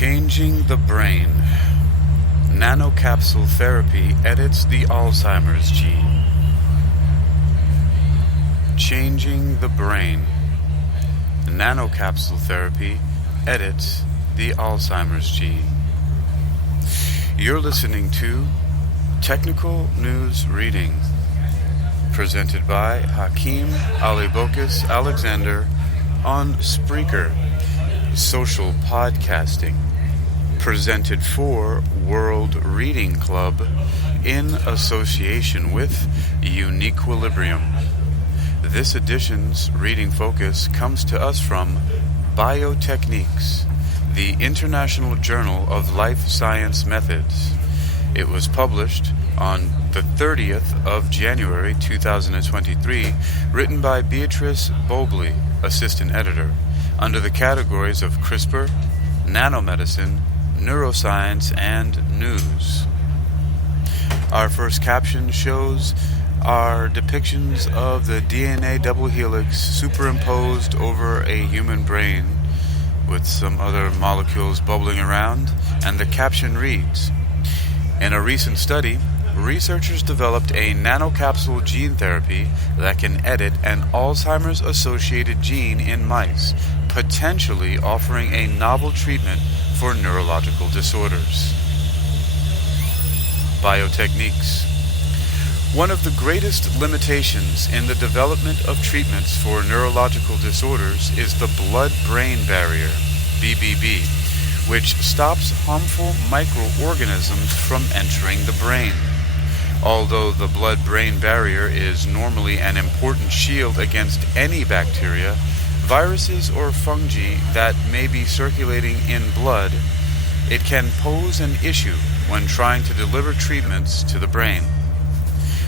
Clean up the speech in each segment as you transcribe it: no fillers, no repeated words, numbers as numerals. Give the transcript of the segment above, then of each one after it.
Changing the brain. Nanocapsule therapy edits the Alzheimer's gene. Changing the brain. Nanocapsule therapy edits the Alzheimer's gene. You're listening to Technical News Reading, presented by Hakeem Alibokis Alexander on Spreaker, social podcasting, presented for World Reading Club in association with UniquilibriuM. This edition's reading focus comes to us from Biotechniques, the International Journal of Life Science Methods. It was published on the 30th of January 2023, written by Beatrice Bobley, assistant editor, under the categories of CRISPR, nanomedicine, neuroscience, and news. Our first caption shows our depictions of the DNA double helix superimposed over a human brain with some other molecules bubbling around, and the caption reads, "In a recent study, researchers developed a nanocapsule gene therapy that can edit an Alzheimer's-associated gene in mice, potentially offering a novel treatment for neurological disorders." Biotechniques. One of the greatest limitations in the development of treatments for neurological disorders is the blood-brain barrier, BBB, which stops harmful microorganisms from entering the brain. Although the blood-brain barrier is normally an important shield against any bacteria, viruses, or fungi that may be circulating in blood, it can pose an issue when trying to deliver treatments to the brain.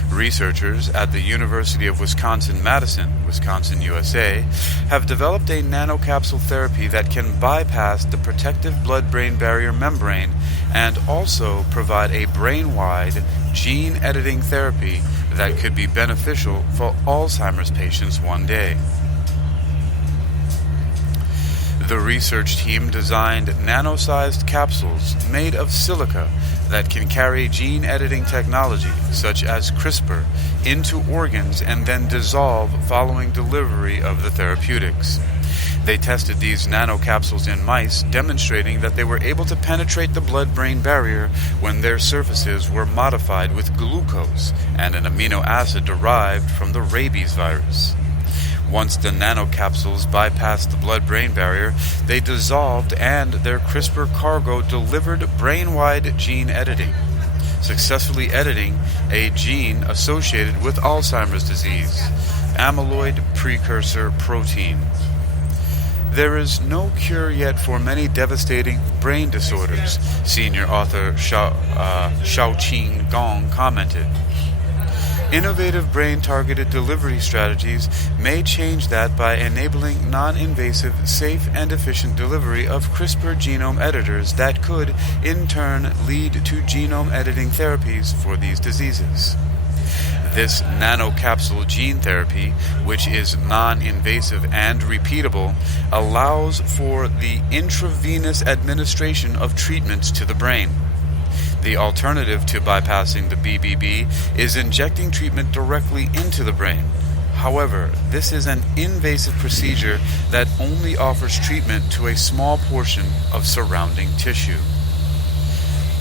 Researchers at the University of Wisconsin-Madison, Wisconsin, USA, have developed a nanocapsule therapy that can bypass the protective blood-brain barrier membrane and also provide a brain-wide gene-editing therapy that could be beneficial for Alzheimer's patients one day. The research team designed nano-sized capsules made of silica that can carry gene-editing technology, such as CRISPR, into organs and then dissolve following delivery of the therapeutics. They tested these nanocapsules in mice, demonstrating that they were able to penetrate the blood-brain barrier when their surfaces were modified with glucose and an amino acid derived from the rabies virus. Once the nanocapsules bypassed the blood-brain barrier, they dissolved and their CRISPR cargo delivered brain-wide gene editing, successfully editing a gene associated with Alzheimer's disease, amyloid precursor protein. There is no cure yet for many devastating brain disorders, senior author Xiaoqing Gong commented. Innovative brain-targeted delivery strategies may change that by enabling non-invasive, safe, and efficient delivery of CRISPR genome editors that could, in turn, lead to genome editing therapies for these diseases. This nanocapsule gene therapy, which is non-invasive and repeatable, allows for the intravenous administration of treatments to the brain. The alternative to bypassing the BBB is injecting treatment directly into the brain. However, this is an invasive procedure that only offers treatment to a small portion of surrounding tissue.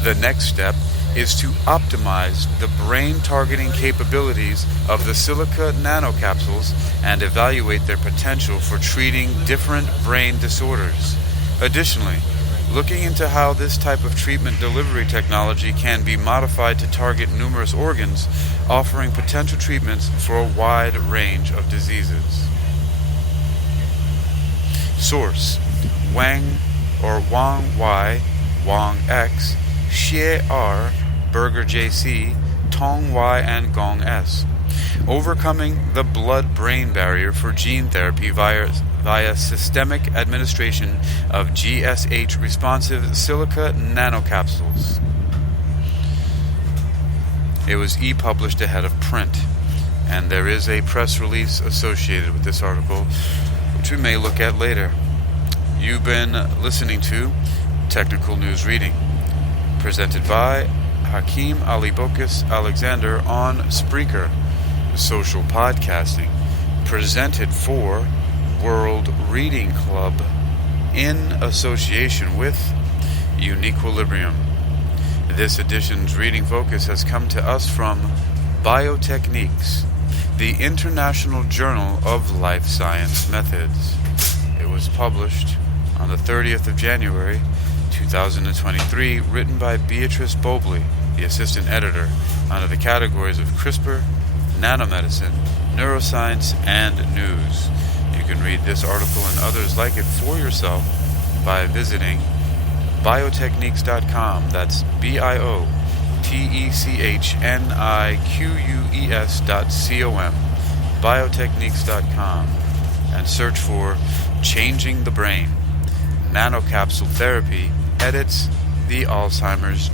The next step is to optimize the brain targeting capabilities of the silica nanocapsules and evaluate their potential for treating different brain disorders. Additionally, looking into how this type of treatment delivery technology can be modified to target numerous organs, offering potential treatments for a wide range of diseases. Source: Wang Y, Wang X, Xie R, Berger JC, Tong Y, and Gong S. Overcoming the blood-brain barrier for gene therapy via systemic administration of GSH-responsive silica nanocapsules. It was e-published ahead of print, and there is a press release associated with this article, which we may look at later. You've been listening to Technical News Reading, presented by Hakeem Alibokis Alexander on Spreaker. Social Podcasting, presented for World Reading Club in association with UniquilibriuM. This edition's reading focus has come to us from Biotechniques, the International Journal of Life Science Methods. It was published on the 30th of January, 2023, written by Beatrice Bobley, the assistant editor, under the categories of CRISPR, nanomedicine, neuroscience, and news. You can read this article and others like it for yourself by visiting biotechniques.com. That's biotechniques.com, biotechniques.com, and search for Changing the Brain. Nanocapsule therapy edits the Alzheimer's